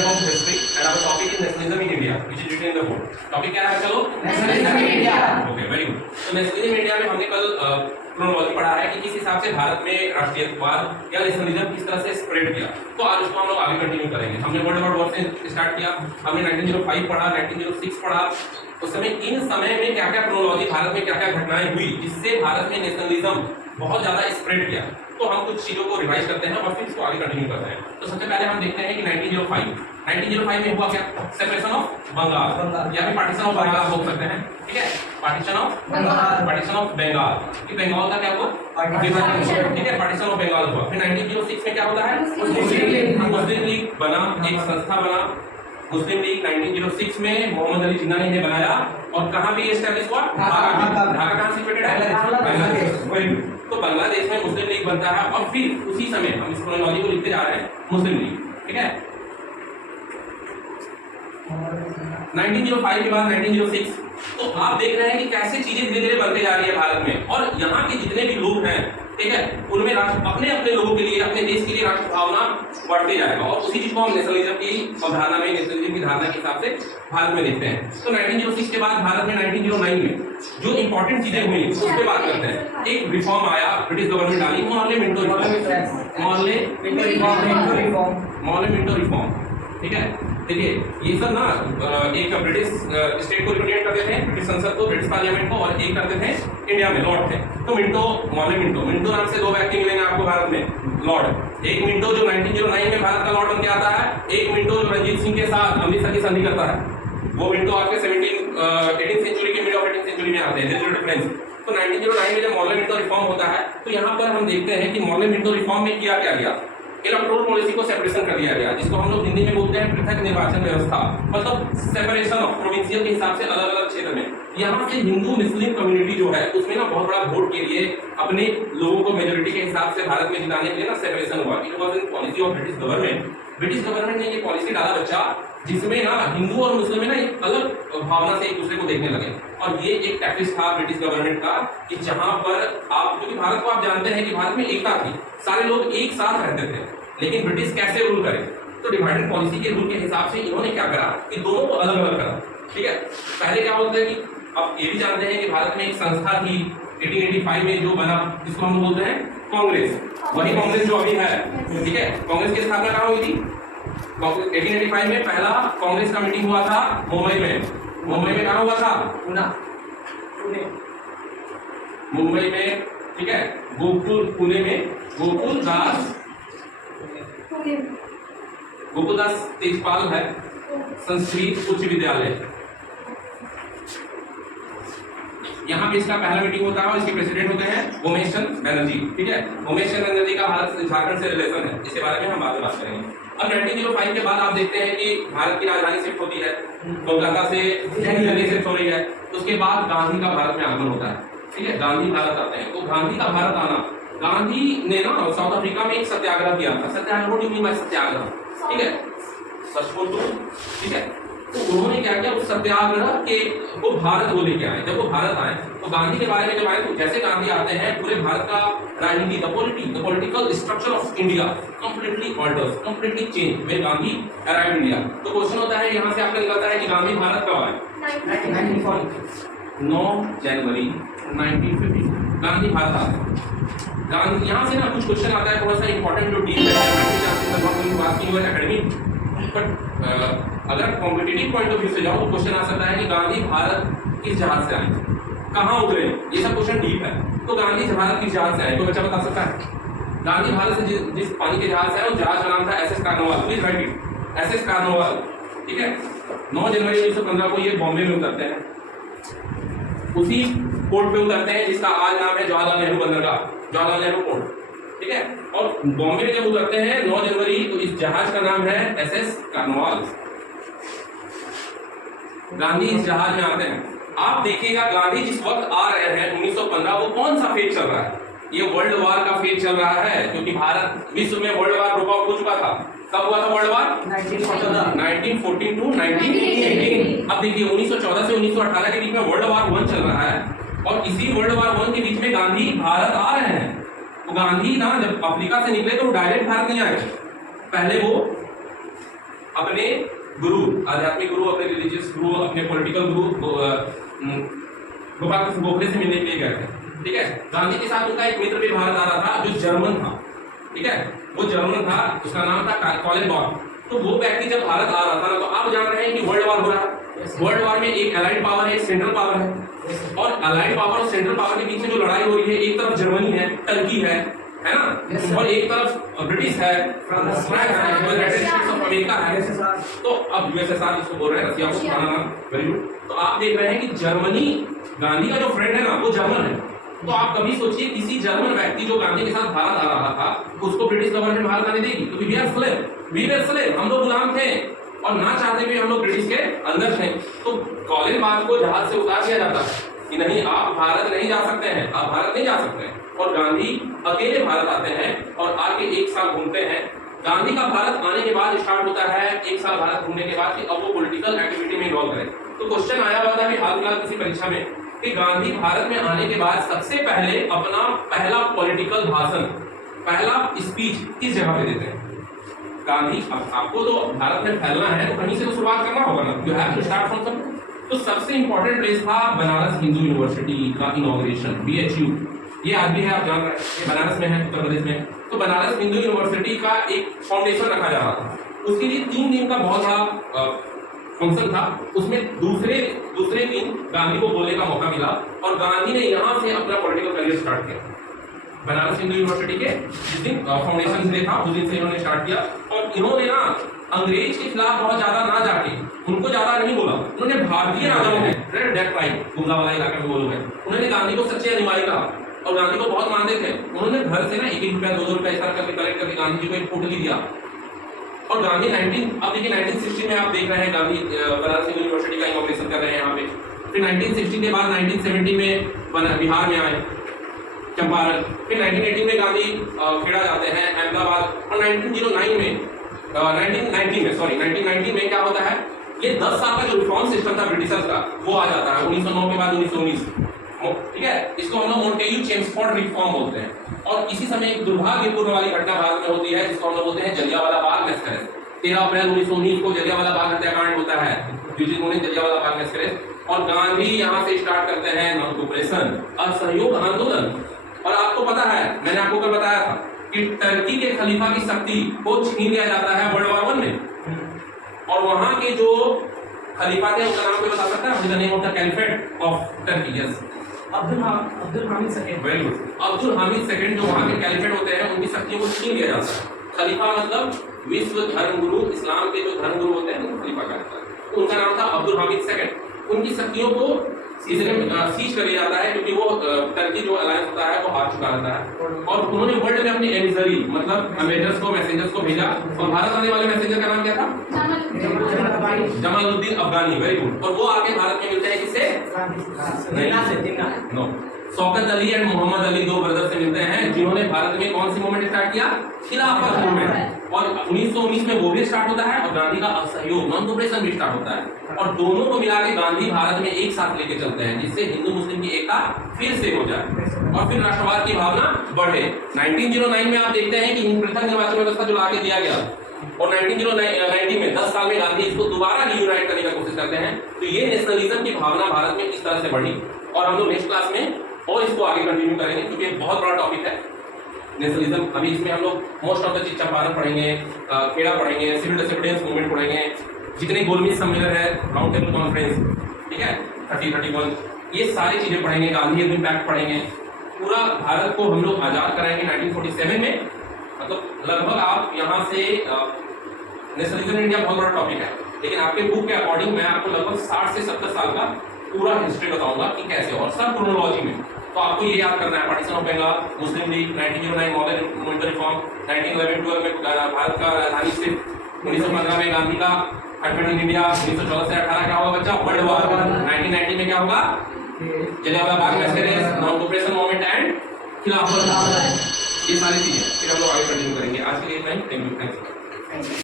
medium of history and our topic is nationalism in India, which is written in the board. Topic क्या है? चलो nationalism in India. Okay, very good. तो nationalism in India में हमने कल chronology पढ़ा है कि किस हिसाब से भारत में राष्ट्रीयतावाद या नेशनलिज्म किस तरह से स्प्रेड किया। तो आज उसको हम लोग आगे कंटिन्यू करेंगे। हमने वर्ल्ड वॉर से स्टार्ट किया, हमने 1905 पढ़ा, 1906 पढ़ा। उस समय इन समय में क्या क्या क्रोनोलॉजी भारत में क्या क्या घटनाएं हुई जिससे भारत में नेशनलिज्म बहुत ज्यादा स्प्रेड किया। तो हम कुछ चीजों को रिवाइज करते हैं और फिर इसको आगे कंटिन्यू करते हैं। तो सबसे पहले हम देखते हैं कि 1905 में हुआ क्या? सेपरेशन ऑफ बंगाल या फिर पार्टीशन ऑफ बंगाल बोल सकते हैं, ठीक है? पार्टीशन ऑफ बंगाल कि बंगाल का क्या हुआ? ठीक है, पार्टीशन ऑफ बंगाल हुआ। फिर 1906 में क्या होता है? मुस्लिम लीग बना, एक संस्था बना मुस्लिम लीग। 1906 में मोहम्मद अली जिन्ना ने इन्हें बनाया और कहाँ पे एस्टैब्लिश हुआ? ढाका कहाँ सिचुएटेड है? बांग्लादेश। तो बांग्लादेश में मुस्लिम लीग बनता है और फिर उसी समय हम इस क्रोनोलॉजी को लिखते जा रहे हैं मुस्लिम लीग, ठीक है? 1905 के बाद 1906 तो आप देख रहे हैं कि कैसे चीजें धीरे धीरे बनते जा रही है भारत में। और यहाँ के जितने भी लोग हैं, ठीक है, उनमें अपने अपने लोगों के लिए, अपने देश के लिए राष्ट्र भावना बढ़ते जाएगा और उसी चीज को हम नेशनलिज्म की अवधारणा में, नेशनलिज्म की धारणा के हिसाब से भारत में देखते हैं। तो 1906 के बाद भारत में 1909 में जो इंपॉर्टेंट चीजें हुई उस पर बात करते हैं। एक रिफॉर्म आया, ब्रिटिश गवर्नमेंट डाली, मोहल्ले मिंटो रिफॉर्म, ठीक है? देखिए ये सब ना एक ब्रिटिश स्टेट को रिप्रेजेंट करते थे, ब्रिटिश संसद को, ब्रिटिश पार्लियामेंट को, और एक करते थे इंडिया में लॉर्ड थे। तो मिंटो नाम से दो व्यक्ति मिलेंगे आपको भारत में, लॉर्ड। एक मिंटो जो 1909 में भारत का लॉर्ड बन के आता है, एक मिंटो जो रंजीत सिंह के साथ अमृतसर की संधि करता है। वो मिंटो आपके 18th सेंचुरी के, मिड ऑफ 18th सेंचुरी में आते हैं, डिफरेंस। तो 1909 में जब मोहल्ले मिंटो रिफॉर्म होता है तो यहाँ पर हम देखते हैं कि मोहल्ले मिंटो रिफॉर्म में किया क्या गया? इलेक्टोरल पॉलिसी को सेपरेशन कर दिया गया, जिसको हम लोग हिंदी में बोलते हैं पृथक निर्वाचन व्यवस्था, मतलब सेपरेशन ऑफ प्रोविंशियल के हिसाब से अलग अलग क्षेत्र में। यहाँ से हिंदू मुस्लिम कम्युनिटी जो है उसमें ना बहुत बड़ा वोट के लिए अपने लोगों को मेजोरिटी के हिसाब से भारत में जिताने के लिए ना सेपरेशन हुआ। It was in policy of British government. British government ने ये पॉलिसी डाला बच्चा, जिसमें ना हिंदू और मुस्लिम ना एक अलग भावना से एक दूसरे को देखने लगे। और ये एक टैक्टिक्स था ब्रिटिश गवर्नमेंट का कि जहां पर आप, क्योंकि भारत को आप जानते हैं कि भारत में एकता थी, सारे लोग एक साथ रहते थे, लेकिन ब्रिटिश कैसे रूल करे? तो डिवाइडेड पॉलिसी के रूल के हिसाब से इन्होंने क्या करा कि दोनों को अलग अलग करा, ठीक है? पहले क्या होता है कि अब ये भी जानते हैं कि भारत में एक संस्था थी 1885 में जो बना, जिसको हम बोलते हैं कांग्रेस। वही कांग्रेस जो अभी है, ठीक है? कांग्रेस की स्थापना कहाँ हुई थी? 1885 में पहला कांग्रेस का मीटिंग हुआ था मुंबई में कहाँ हुआ था? मुंबई में, ठीक है? पुणे में गोकुलदास तेजपाल है संस्कृत उच्च विद्यालय, यहाँ पे इसका पहला मीटिंग होता है और इसके प्रेसिडेंट होते हैं उमेश चंद्र बनर्जी, ठीक है? उमेश चंद्र बनर्जी का भारत झारखंड से रिलेशन है, इसके बारे में हम बाद में बात करेंगे। अब 1905 के बाद आप देखते हैं कि भारत की राजधानी शिफ्ट होती है, कोलकाता से दिल्ली शिफ्ट हो रही है। उसके बाद गांधी का भारत में आगमन होता है, ठीक है? गांधी भारत आते हैं। तो गांधी का भारत आना, गांधी ने ना साउथ अफ्रीका में एक सत्याग्रह किया था। सत्याग्रह सत्याग्रह, ठीक है? सच बोल दो, ठीक है? तो उन्होंने क्या किया, उस सत्याग्रह के वो भारत को लेके आए। जब वो भारत आए तो गांधी के बारे में जब आए तो जैसे गांधी आते हैं पूरे भारत का राजनीति, the political structure of India completely alters, completely change when Gandhi arrived India. तो क्वेश्चन होता है यहाँ से आपका निकलता है कि गांधी भारत कब आए? 9 जनवरी 1950 गांधी भारत आते हैं। गांधी यहाँ से ना कुछ क्वेश्चन आता है थोड़ा सा इंपॉर्टेंट जो डीप है एकेडमिक, बट अगर कॉम्पिटिटिव पॉइंट ऑफ व्यू से जाओ तो क्वेश्चन आ सकता है कि गांधी भारत किस जहाज से आए, कहाँ उतरे? ये सब क्वेश्चन डीप है। तो गांधी भारत किस जहाज से आए? तो बच्चा बता सकता है? गांधी भारत से जिस पानी के जहाज से आए, उस जहाज का नाम था SS Cornwall. Please write it, SS Cornwall, ठीक है? 9 जनवरी 1915 को ये बॉम्बे में उतरते हैं, उसी पोर्ट पे उतरते हैं जिसका आज नाम है जवाहरलाल नेहरू बंदरगाह, जवाहरलाल नेहरू पोर्ट, ठीक है? और बॉम्बे में जब उतरते हैं 9 जनवरी तो इस जहाज का नाम है SS कार्नोवाल। गांधी इस जहाज में आते हैं। आप देखिएगा गांधी जिस वक्त आ रहे हैं 1915, वो कौन सा फेज चल रहा है? ये वर्ल्ड वार का फेज चल रहा है, क्योंकि भारत विश्व में वर्ल्ड वार ब्रेक आउट हो चुका था। कब हुआ था वर्ल्ड वार? 1914 टू 1918। अब देखिए 1914 से 1918 के बीच में वर्ल्ड वार 1 चल रहा है और इसी वर्ल्ड वार 1 के बीच में गांधी भारत आ रहे हैं। तो गांधी ना जब अफ्रीका से निकले तो वो डायरेक्ट भारत नहीं आए, पहले वो अपने गुरु, आध्यात्मिक गुरु, अपने रिलीजियस गुरु, अपने पॉलिटिकल गुरु गोपाल कृष्ण गोखले से मिलने के लिए गए थे। ठीक है, गांधी के साथ उनका एक मित्र भी भारत आ रहा था जो जर्मन था। ठीक है, वो जर्मन था, उसका नाम था कॉलिन बॉर्न। तो वो व्यक्ति जब भारत आ रहा था ना, तो आप जान रहे हैं कि वर्ल्ड वॉर हो रहा है। वर्ल्ड वॉर में एक अलाइड पावर है, एक सेंट्रल पावर है, और अलाइड पावर और सेंट्रल पावर के बीच में जो लड़ाई हो रही है, एक तरफ जर्मनी है, टर्की है ना, और एक तरफ ब्रिटिश है, फ्रांस है, यूनाइटेड स्टेट्स ऑफ अमेरिका है। तो अब यूएसएसआर जिसको बोल रहे हैं, रसिया को पुराना नाम, वेरी गुड। तो आप देख रहे हैं कि जर्मनी, गांधी का जो फ्रेंड है ना, वो जर्मन है। तो आप कभी सोचिए किसी जर्मन व्यक्ति जो गांधी के साथ भारत आ रहा था, उसको ब्रिटिश गवर्नमेंट भारत आने देगी? क्योंकि वी वर स्लेव, हम लोग गुलाम थे, और ना चाहते हुए हम लोग ब्रिटिश के अंदर थे। तो कॉलिन बॉर्न को जहाज से उतार दिया जाता है कि नहीं, आप भारत नहीं जा सकते हैं, आप भारत नहीं जा सकते हैं। और गांधी अकेले भारत आते हैं और आके 1 साल घूमते हैं। गांधी का भारत आने के बाद स्टार्ट होता है 1 साल भारत घूमने के बाद कि अब वो पॉलिटिकल एक्टिविटी में इन्वॉल्व करें। तो क्वेश्चन आया हुआ था कि हाल फिलहाल किसी परीक्षा में कि गांधी भारत में आने के बाद सबसे पहले अपना पहला पॉलिटिकल भाषण, पहला स्पीच किस जगह पे देते हैं? गांधी, आपको तो भारत में फैलना है तो कहीं से तो शुरुआत करना होगा ना, you have to start from somewhere. तो सबसे इंपॉर्टेंट प्लेस था बनारस हिंदू यूनिवर्सिटी का इनॉग्रेशन, BHU। ये आज भी है, आप जान रहे हैं, ये बनारस में है, उत्तर प्रदेश में। तो बनारस हिंदू यूनिवर्सिटी का एक फाउंडेशन रखा जा रहा था, उसके लिए 3 दिन का बहुत बड़ा फंक्शन था। उसमें दूसरे दिन गांधी को बोलने का मौका मिला, और गांधी ने यहाँ से अपना पॉलिटिकल करियर स्टार्ट किया। बनारस हिंदू यूनिवर्सिटी के जिस दिन फाउंडेशन डे था, उस दिन से इन्होंने स्टार्ट किया। और इन्होंने ना अंग्रेज के खिलाफ बहुत ज्यादा ना जाके, उनको ज्यादा नहीं बोला, उन्होंने भारतीय राजाओं में, रेड डेथ राइट, गुमला वाला इलाके में वो लोग हैं, उन्होंने गांधी को सच्चे अनुयायी कहा, और गांधी को बहुत मानते थे। उन्होंने घर से ना 1-1 रुपया 2-2 रुपया इस तरह करके कलेक्ट करके गांधी जी को एक पोटली दिया। और गांधी 1960 में आप देख रहे हैं, गांधी बनारस हिंदू यूनिवर्सिटी का इनॉग्रेशन कर रहे हैं यहाँ पे। फिर 1960 के बाद 1970 में बिहार में आए, चंपारण। फिर 1980 में गांधी खेड़ा जाते हैं, अहमदाबाद। और 1990 में क्या होता है, ये 10 साल का जो रिफॉर्म सिस्टम था ब्रिटिशर्स का, वो आ जाता है 1909 के बाद 1919। ठीक है, इसको हम लोग मोंटेग्यू चेम्सफोर्ड रिफॉर्म बोलते हैं। और इसी समय एक दुर्भाग्यपूर्ण वाली घटना भारत में होती है, जिसको हम लोग बोलते हैं जलियांवाला बाग मैसेकर। 13 अप्रैल 1919 को जलियांवाला बाग हत्याकांड होता है, जलियांवाला बाग मैसेकर। और गांधी यहाँ से स्टार्ट करते हैं नॉन कोऑपरेशन, असहयोग आंदोलन। और आपको पता है, मैंने आपको कल बताया था कि टर्की के खलीफा की शक्ति को छीन लिया जाता है वर्ल्ड वॉर 1 में। और वहां के जो खलीफा थे, उनका नाम कोई बता सकता है? The name of the caliphate of Turkey. Yes, Abdul Hamid second. Very good, Abdul Hamid second जो वहां के कैलिफेट होते हैं, उनकी शक्तियों को छीन लिया जाता है। खलीफा मतलब विश्व धर्म गुरु, इस्लाम के जो धर्म गुरु होते हैं उनको खलीफा कहता है। तो उनका नाम था अब्दुल हामिद सेकंड। उनकी शक्तियों को इसलिए सीज कर लिया जाता है क्योंकि वो टर्की जो अलायंस होता है वो हार चुका रहता है। और उन्होंने वर्ल्ड में अपने एमिसरी, मतलब अमेजर्स को, मैसेंजर्स को भेजा। और भारत आने वाले मैसेंजर का नाम क्या था? जमालुद्दीन अफगानी। Very good. और वो आके भारत में मिलते हैं किससे? No, Shaukat Ali and Mohammad Ali, 2 brother से मिलते हैं, जिन्होंने भारत में कौन सी मूवमेंट स्टार्ट किया? खिलाफत मूवमेंट। और 1919 में वो भी स्टार्ट होता है, और गांधी का असहयोग, नॉन कोऑपरेशन भी स्टार्ट होता है। और दोनों को मिला के गांधी भारत में एक साथ लेके चलते हैं, जिससे हिंदू मुस्लिम की एकता फिर से हो जाए और फिर राष्ट्रवाद की भावना बढ़े। 1909 में आप देखते हैं कि पृथक निर्वाचन व्यवस्था जो लाके दिया गया, और 1990 में 10 साल में गांधी इसको दोबारा रीयूनाइट करने की कोशिश करते हैं। तो ये नेशनलिज्म की भावना भारत में इस तरह से बढ़ी। और हम लोग नेक्स्ट क्लास में और इसको आगे कंटिन्यू करेंगे, क्योंकि एक बहुत बड़ा टॉपिक है नेशनलिज्म। अभी इसमें हम लोग मोस्ट ऑफ द चीज चंपारण पढ़ेंगे, खेड़ा पढ़ेंगे, सिविल डिसोबीडियंस मूवमेंट पढ़ेंगे, जितने गोलमेज सम्मेलन है, राउंड टेबल कॉन्फ्रेंस, ठीक है, 30-31, ये सारी चीजें पढ़ेंगे। गांधी इम्पैक्ट पढ़ेंगे। पूरा भारत को हम लोग आजाद कराएंगे 1947 में। मतलब लगभग आप यहाँ से नेशनलिज्म इन इंडिया बहुत बड़ा टॉपिक है, लेकिन आपके बुक के अकॉर्डिंग मैं आपको लगभग 60 से 70 साल का पूरा हिस्ट्री बताऊंगा कि कैसे, और सब क्रोनोलॉजी में। तो आपको ये याद करना है, partition of Bengal, Muslim League, 1909 modern movement reform, 1911-12 में भारत का राजधानी स्थित, 1915 में गांधी का अटमेंट इन इंडिया, 1914 से 18 क्या होगा बच्चा? World war. 1990 में क्या होगा? Jallianwala Bagh massacre, non cooperation movement and Khilafat. ये सारी चीजें फिर हम लोग आगे कंटिन्यू करेंगे। आज के लिए थैंक यू।